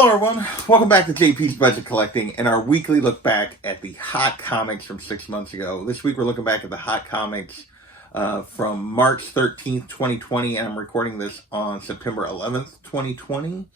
Hello everyone, welcome back to JP's Budget Collecting and our weekly look back at the hot comics from 6 months ago. This week we're looking back at the hot comics from March 13th, 2020, and I'm recording this on September 11th, 2020.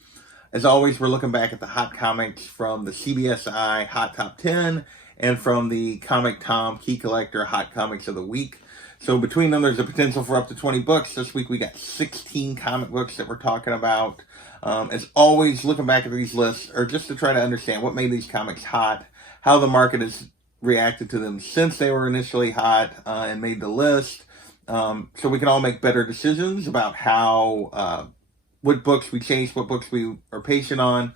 As always, we're looking back at the hot comics from the CBSI Hot Top 10 and from the Comic Tom Key Collector Hot Comics of the Week. So between them, there's a potential for up to 20 books. This week we got 16 comic books that we're talking about. As always, looking back at these lists, or just to try to understand what made these comics hot, how the market has reacted to them since they were initially hot and made the list, so we can all make better decisions about how what books we chase, what books we are patient on.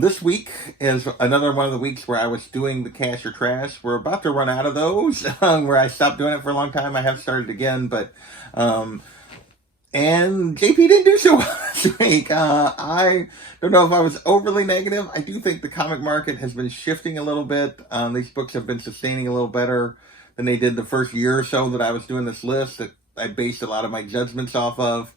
This week is another one of the weeks where I was doing the cash or trash. We're about to run out of those, where I stopped doing it for a long time. I have started again, but and JP didn't do so well this week. I don't know if I was overly negative. I do think the comic market has been shifting a little bit. These books have been sustaining a little better than they did the first year or so that I was doing this list, that I based a lot of my judgments off of.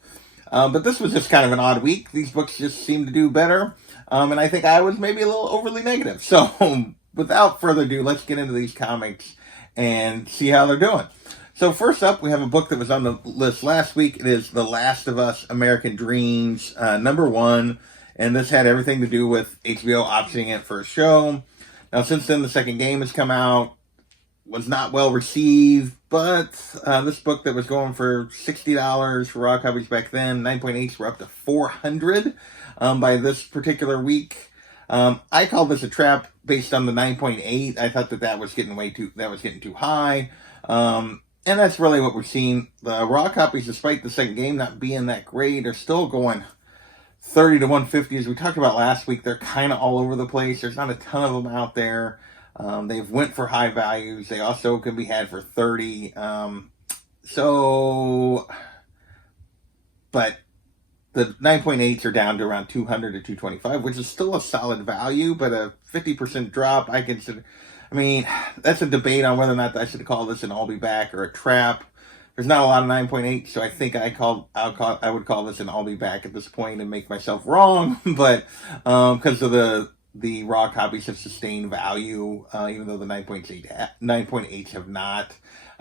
But this was just kind of an odd week. These books just seemed to do better. And I think I was maybe a little overly negative. So without further ado, let's get into these comics and see how they're doing. So first up, we have a book that was on the list last week. It is The Last of Us American Dreams, #1. And this had everything to do with HBO optioning it for a show. Now, since then, the second game has come out. Was not well received, but this book that was going for $60 for raw copies back then, 9.8s were up to $400 by this particular week. I called this a trap based on the 9.8. I thought that was getting too high. And that's really what we're seeing. The raw copies, despite the second game not being that great, are still going 30 to 150. As we talked about last week, they're kind of all over the place. There's not a ton of them out there. They've went for high values. They also can be had for 30. But the 9.8s are down to around 200 to 225, which is still a solid value, but a 50% drop, I consider. I mean, that's a debate on whether or not I should call this an I'll Be Back or a trap. There's not a lot of 9.8, so I think I would call this an I'll Be Back at this point and make myself wrong. But because of the raw copies have sustained value, even though the 9.8s have not.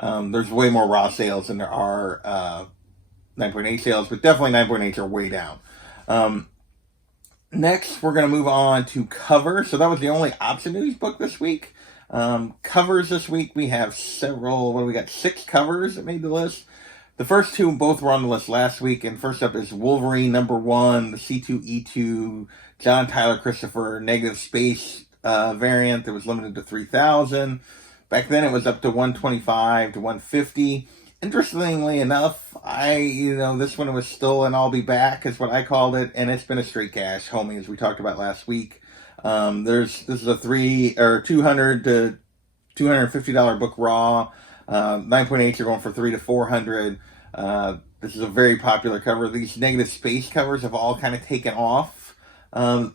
There's way more raw sales than there are 9.8 sales, but definitely 9.8s are way down. Next, we're going to move on to cover. So that was the only Option News book this week. Covers this week, we have several. We got 6 covers that made the list. The first 2 both were on the list last week, and first up is Wolverine #1, the C2E2 John Tyler Christopher negative space variant that was limited to 3,000. Back then it was up to 125 to 150. Interestingly enough, this one was still an I'll Be Back is what I called it, and it's been a straight cash, homie, as we talked about last week. This is a $200 to $250 book raw. 9.8s are going for $300 to $400. This is a very popular cover. These negative space covers have all kind of taken off. After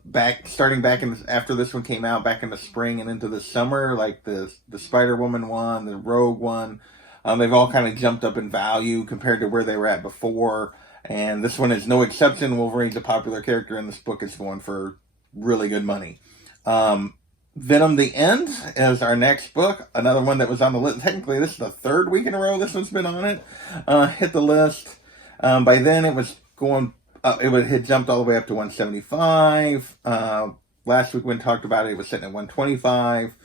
this one came out back in the spring and into the summer, like the Spider-Woman one, the Rogue one, they've all kind of jumped up in value compared to where they were at before. And this one is no exception. Wolverine's a popular character, and this book is going for really good money. Venom The End is our next book. Another one that was on the list. Technically, this is the 3rd week in a row this one's been on it. Hit the list. By then, it was going. It had jumped all the way up to 175. Last week when we talked about it, it was sitting at 125.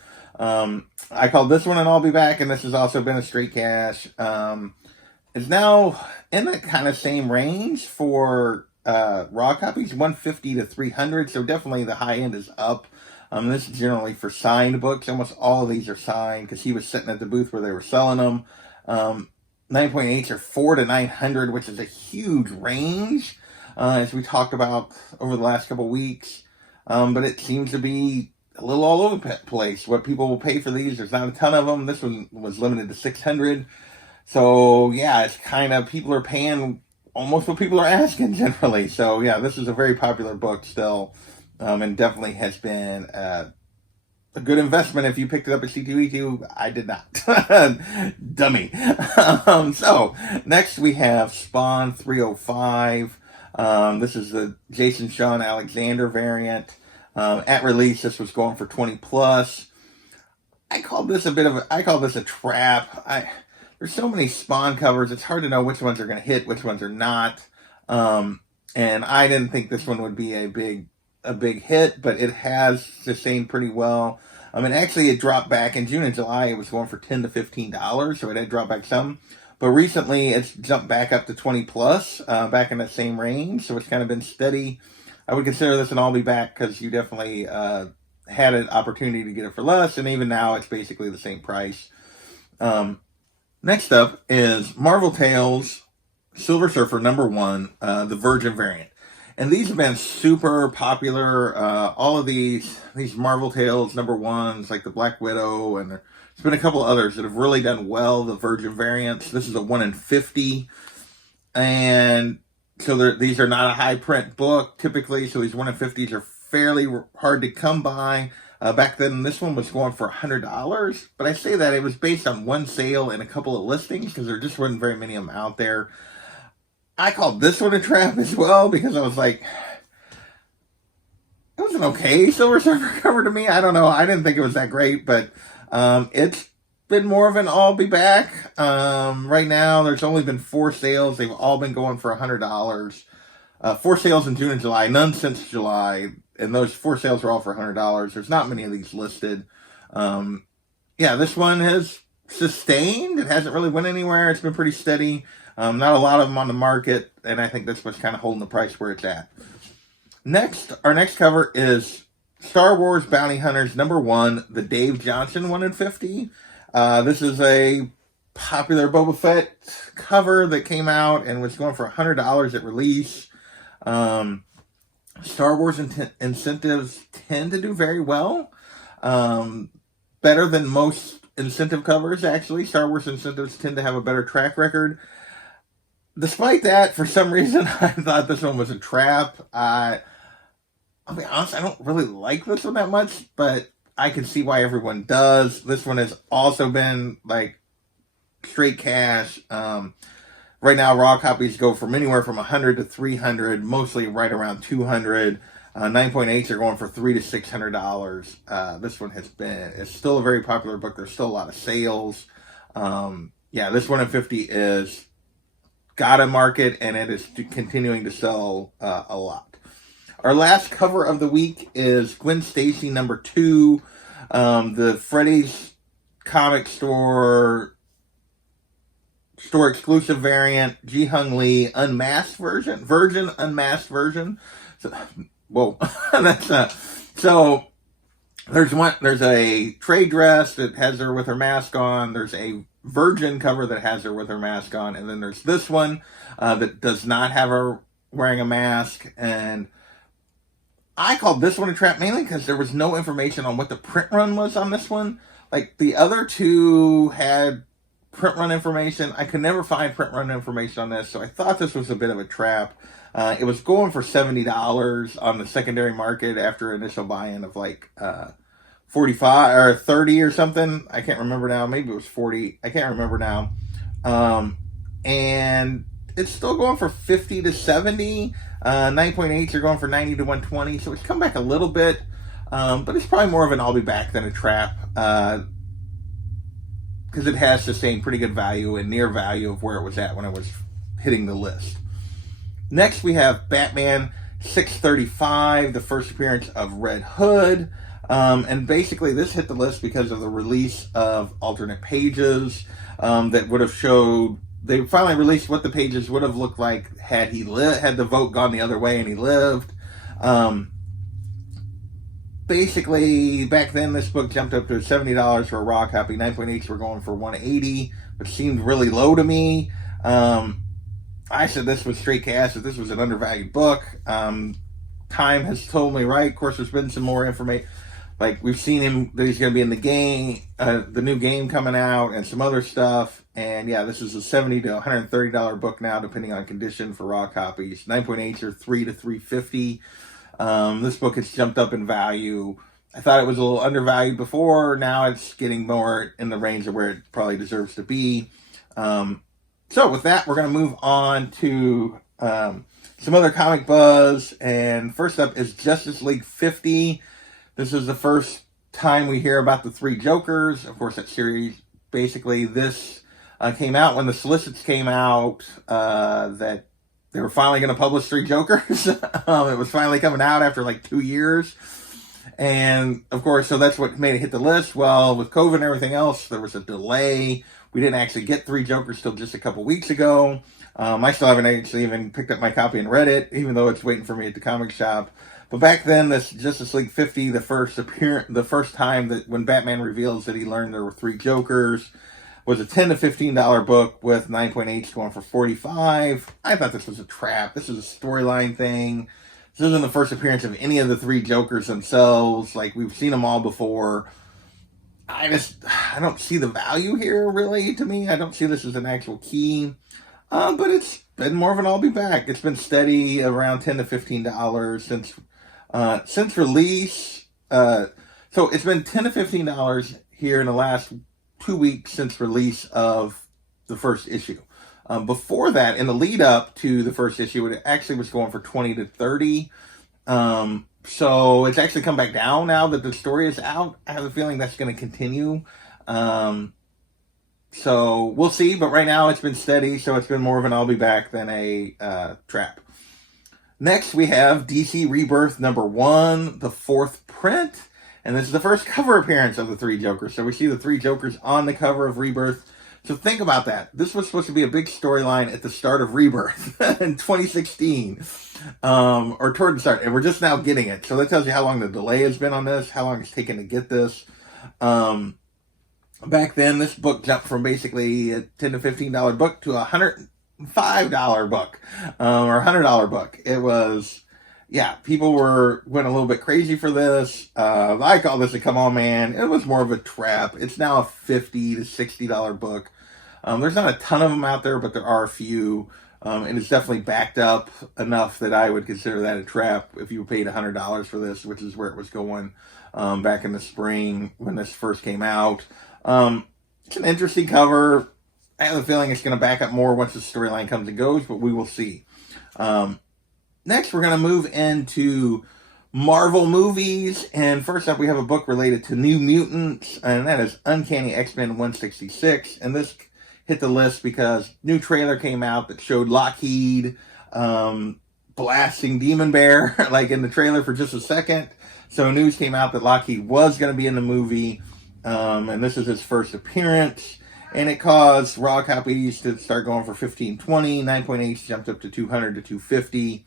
I called this one an I'll Be Back, and this has also been a straight cash. It's now in that kind of same range for raw copies, 150 to 300. So definitely the high end is up. This is generally for signed books. Almost all of these are signed because he was sitting at the booth where they were selling them. 9.8s are 400 to 900, which is a huge range, as we talked about over the last couple of weeks. But it seems to be a little all over the place. What people will pay for these, there's not a ton of them. This one was limited to 600. So yeah, it's kind of, people are paying almost what people are asking generally. So yeah, this is a very popular book still, and definitely has been a good investment if you picked it up at C2E2. I did not. Dummy. So next we have Spawn 305. This is the Jason Sean Alexander variant. At release, this was going for 20 plus. I call this a trap. There's so many Spawn covers, it's hard to know which ones are going to hit, which ones are not. And I didn't think this one would be a big hit, but it has sustained pretty well. Actually, it dropped back in June and July. It was going for $10 to $15, so it had dropped back some. But recently, it's jumped back up to 20 plus, back in that same range. So it's kind of been steady. I would consider this an all be back because you definitely had an opportunity to get it for less, and even now it's basically the same price. Next up is Marvel Tales Silver Surfer #1, the Virgin variant. And these have been super popular. All of these Marvel Tales #1s, like the Black Widow, and there's been a couple others that have really done well, the Virgin variants. This is a 1 in 50. And so these are not a high print book typically, so these 1 in 50s are fairly hard to come by. Back then, this one was going for $100, but I say that it was based on one sale and a couple of listings because there just wasn't very many of them out there. I called this one a trap as well because I was like, it was an okay Silver Surfer cover to me. I don't know. I didn't think it was that great, but it's been more of an all be back. Right now, there's only been 4 sales. They've all been going for $100. 4 sales in June and July, none since July. And those 4 sales were all for $100. There's not many of these listed. This one has sustained. It hasn't really went anywhere. It's been pretty steady. Not a lot of them on the market, and I think that's what's kind of holding the price where it's at. Our next cover is Star Wars Bounty Hunters #1, the Dave Johnson 1 in 50. This is a popular Boba Fett cover that came out and was going for $100 at release. Star Wars incentives tend to do very well. Better than most incentive covers, actually. Star Wars incentives tend to have a better track record. Despite that, for some reason, I thought this one was a trap. I'll be honest, I don't really like this one that much, but I can see why everyone does. This one has also been like straight cash. Right now, raw copies go from anywhere from $100 to $300, mostly right around $200. 9.8s are going for $300 to $600. This one it's still a very popular book. There's still a lot of sales. This 1 in 50 is got a market, and it is continuing to sell a lot. Our last cover of the week is Gwen Stacy #2, the Freddy's comic store exclusive variant, Ji Hung Lee unmasked version, Virgin unmasked version. So, whoa, so there's a trade dress that has her with her mask on. There's a Virgin cover that has her with her mask on, and then there's this one that does not have her wearing a mask. And I called this one a trap mainly because there was no information on what the print run was on this one. Like the other two had print run information. I could never find print run information on this, so I thought this was a bit of a trap. It was going for $70 on the secondary market after initial buy-in of like 45 or 30 or something. I can't remember now. Maybe it was 40. I can't remember now. And it's still going for 50 to 70. 9.8s are going for 90 to 120. So it's come back a little bit. But it's probably more of an I'll be back than a trap. Because it has sustained pretty good value and near value of where it was at when it was hitting the list. Next, we have Batman 635, the first appearance of Red Hood. And basically, this hit the list because of the release of alternate pages that would have showed. They finally released what the pages would have looked like had had the vote gone the other way and he lived. Basically, back then, this book jumped up to $70 for a raw copy. 9.8s were going for $180, which seemed really low to me. I said this was straight cash, that this was an undervalued book. Time has told me right. Of course, there's been some more information. Like, we've seen him, that he's going to be in the game, the new game coming out, and some other stuff. And yeah, this is a $70 to $130 book now, depending on condition for raw copies. 9.8s are $300 to $350. This book has jumped up in value. I thought it was a little undervalued before. Now it's getting more in the range of where it probably deserves to be. So with that, we're going to move on to Some other comic buzz, and first up is Justice League 50. This is the first time we hear about the three Jokers. Of course, that series, basically, this came out when the solicits came out that they were finally going to publish three Jokers. It was finally coming out after like 2 years. And, of course, so that's what made it hit the list. Well, with COVID and everything else, there was a delay. We didn't actually get three Jokers till just a couple weeks ago. I still haven't actually even picked up my copy and read it, even though it's waiting for me at the comic shop. But back then, this Justice League 50, the first time that when Batman reveals that he learned there were three Jokers, was a $10 to $15 book with 9.8 going for 45. I thought this was a trap. This is a storyline thing. This isn't the first appearance of any of the three Jokers themselves. Like, we've seen them all before. I don't see the value here, really, to me. I don't see this as an actual key. But it's been more of an I'll be back. It's been steady around $10 to $15 since release. So it's been $10 to $15 here in the last 2 weeks since release of the first issue. Before that, in the lead up to the first issue, it actually was going for 20 to 30. So it's actually come back down now that the story is out. I have a feeling that's going to continue. So we'll see, but right now it's been steady, so it's been more of an I'll be back than a trap. Next, we have DC Rebirth #1, the 4th print, and this is the first cover appearance of the three Jokers. So we see the three Jokers on the cover of Rebirth. So think about that. This was supposed to be a big storyline at the start of Rebirth in 2016, or toward the start, and we're just now getting it. So that tells you how long the delay has been on this, how long it's taken to get this. Back then, this book jumped from basically a $10 to $15 book to a $105 book, or $100 book. It was, yeah, people went a little bit crazy for this. I call this a come on man. It was more of a trap. It's now a $50 to $60 book. There's not a ton of them out there, but there are a few. And it's definitely backed up enough that I would consider that a trap if you paid $100 for this, which is where it was going back in the spring when this first came out. It's an interesting cover. I have a feeling it's going to back up more once the storyline comes and goes, but we will see. Next, we're going to move into Marvel movies. And first up, we have a book related to New Mutants, and that is Uncanny XMen 166. And this hit the list because new trailer came out that showed Lockheed blasting Demon Bear, like in the trailer for just a second. So news came out that Lockheed was going to be in the movie. And this is his first appearance, and it caused raw copies to start going for $15.20. 9.8 jumped up to $200 to $250.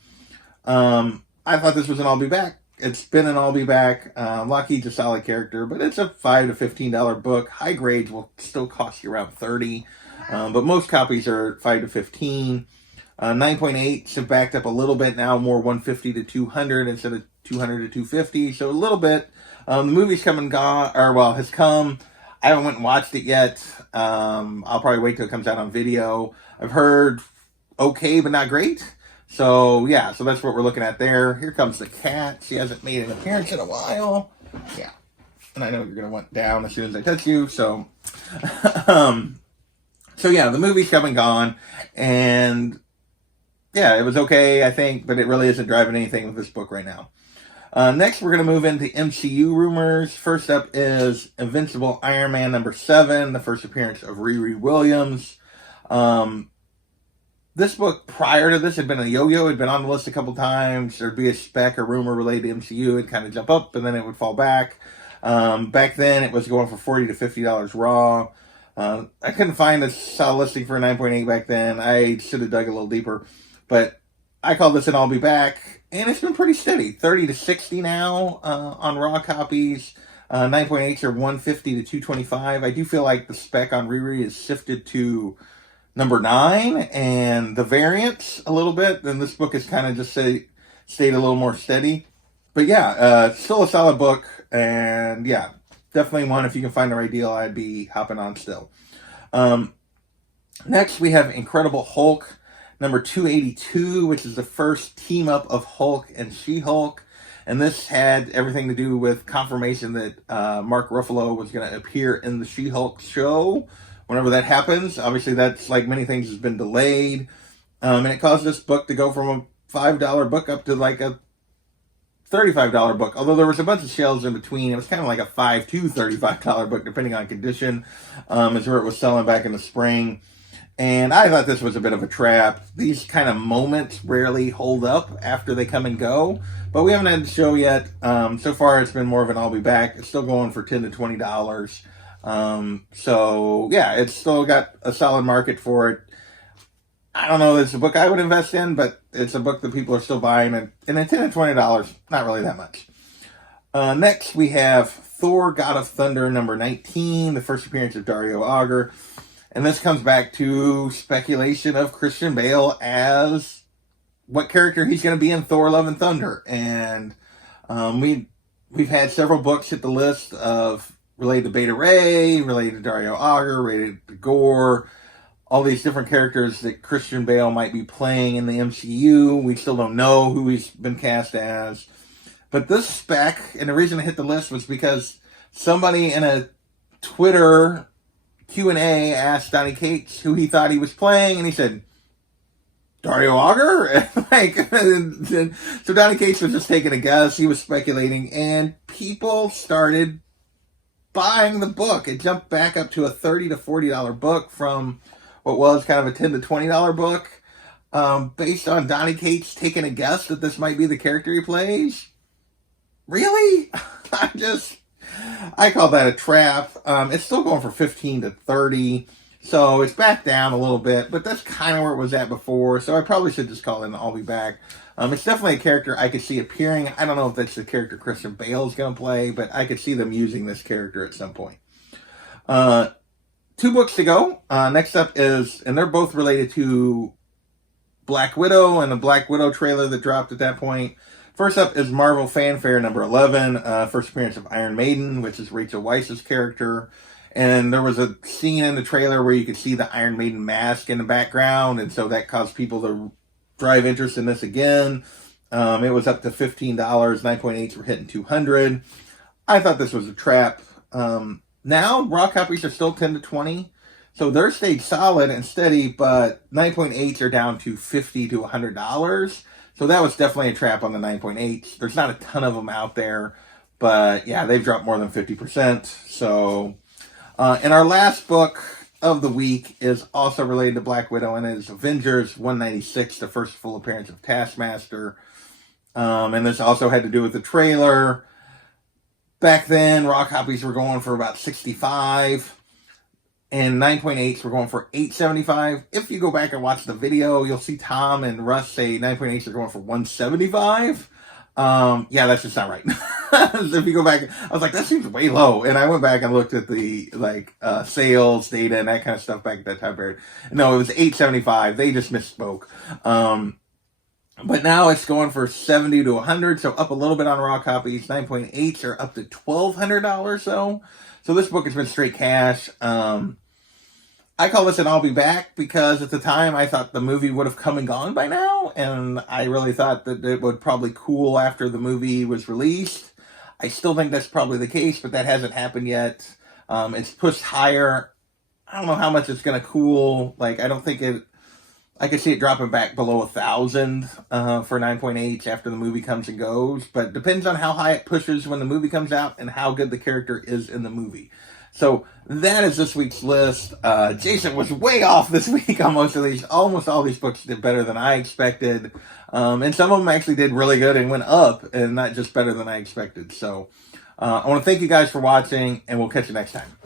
I thought this was an I'll be back. It's been an I'll be back. Lockheed's a solid character, but it's a $5 to $15 book. High grades will still cost you around $30, but most copies are $5 to $15. 9.8 have backed up a little bit now, more $150 to $200 instead of $200 to $250. So a little bit. The movie's come and gone, has come. I haven't went and watched it yet. I'll probably wait till it comes out on video. I've heard okay, but not great. So yeah, so that's what we're looking at there. Here comes the cat. She hasn't made an appearance in a while. Yeah, and I know you're gonna want down as soon as I touch you. So, so yeah, the movie's come and gone, and yeah, it was okay, I think, but it really isn't driving anything with this book right now. Next, we're going to move into MCU rumors. First up is Invincible Iron Man #7, the first appearance of Riri Williams. This book, prior to this, had been a yo-yo. It had been on the list a couple times. There'd be a spec or rumor related to MCU. It'd kind of jump up, and then it would fall back. Back then, it was going for $40 to $50 raw. I couldn't find a solid listing for a 9.8 back then. I should have dug a little deeper. But I call this an I'll be back. And it's been pretty steady. 30 to 60 now on raw copies. 9.8s are 150 to 225. I do feel like the spec on Riri is shifted to #9 and the variants a little bit. Then this book has kind of just stayed a little more steady. But yeah, still a solid book. And yeah, definitely one. If you can find the right deal, I'd be hopping on still. Next, we have Incredible Hulk #282, which is the first team up of Hulk and She-Hulk. And this had everything to do with confirmation that Mark Ruffalo was going to appear in the She-Hulk show whenever that happens. Obviously, that's like many things has been delayed. And it caused this book to go from a $5 book up to like a $35 book, although there was a bunch of shelves in between. It was kind of like a $5 to $35 book, depending on condition, is where it was selling back in the spring. And I thought this was a bit of a trap. These kind of moments rarely hold up after they come and go, but we haven't had the show yet. So far, it's been more of an I'll be back. It's still going for $10 to $20. So yeah, it's still got a solid market for it. I don't know if it's a book I would invest in, but it's a book that people are still buying, and at $10 to $20, not really that much. Next, we have Thor God of Thunder number 19, the first appearance of Dario Auger. And this comes back to speculation of Christian Bale as what character he's going to be in Thor Love and Thunder. And we've had several books hit the list of related to Beta Ray, related to Dario Auger, related to Gore, all these different characters that Christian Bale might be playing in the MCU. We still don't know who he's been cast as. But this spec, and the reason I hit the list was because somebody in a Twitter Q&A asked Donny Cates who he thought he was playing, and he said, Dario Auger? So Donny Cates was just taking a guess. He was speculating, and people started buying the book. It jumped back up to a $30 to $40 book from what was kind of a $10 to $20 book, based on Donny Cates taking a guess that this might be the character he plays. Really? I call that a trap. It's still going for $15 to $30, so it's back down a little bit, but that's kind of where it was at before, so I probably should just call it an I'll be back. It's definitely a character I could see appearing. I don't know if that's the character Christian Bale is going to play, but I could see them using this character at some point. 2 books to go. Next up is, and they're both related to Black Widow and the Black Widow trailer that dropped at that point. First up is Marvel Fanfare number 11, first appearance of Iron Maiden, which is Rachel Weisz's character. And there was a scene in the trailer where you could see the Iron Maiden mask in the background, and so that caused people to drive interest in this again. It was up to $15, 9.8s were hitting 200. I thought this was a trap. Now, raw copies are still 10 to 20, so they're stayed solid and steady, but 9.8s are down to $50 to $100. So that was definitely a trap on the 9.8s. There's not a ton of them out there, but yeah, they've dropped more than 50%. So, and our last book of the week is also related to Black Widow, and it is Avengers 196, the first full appearance of Taskmaster. And this also had to do with the trailer. Back then, raw copies were going for about $65. And 9.8s were going for $8.75. If you go back and watch the video, you'll see Tom and Russ say 9.8s are going for $175. Yeah, that's just not right. If you go back, I was like, that seems way low. And I went back and looked at the sales data and that kind of stuff back at that time period. No, it was $8.75. They just misspoke. But now it's going for $70 to $100, so up a little bit on raw copies. 9.8s are up to $1,200 so this book has been straight cash. I call this an I'll be back because at the time I thought the movie would have come and gone by now, and I really thought that it would probably cool after the movie was released. I still think that's probably the case, but that hasn't happened yet. It's pushed higher. I don't know how much it's going to cool. I don't think it... I could see it dropping back below 1,000 for 9.8 after the movie comes and goes, but it depends on how high it pushes when the movie comes out and how good the character is in the movie. So that is this week's list. Jason was way off this week on most of these. Almost all these books did better than I expected, and some of them actually did really good and went up, and not just better than I expected. So I want to thank you guys for watching, and we'll catch you next time.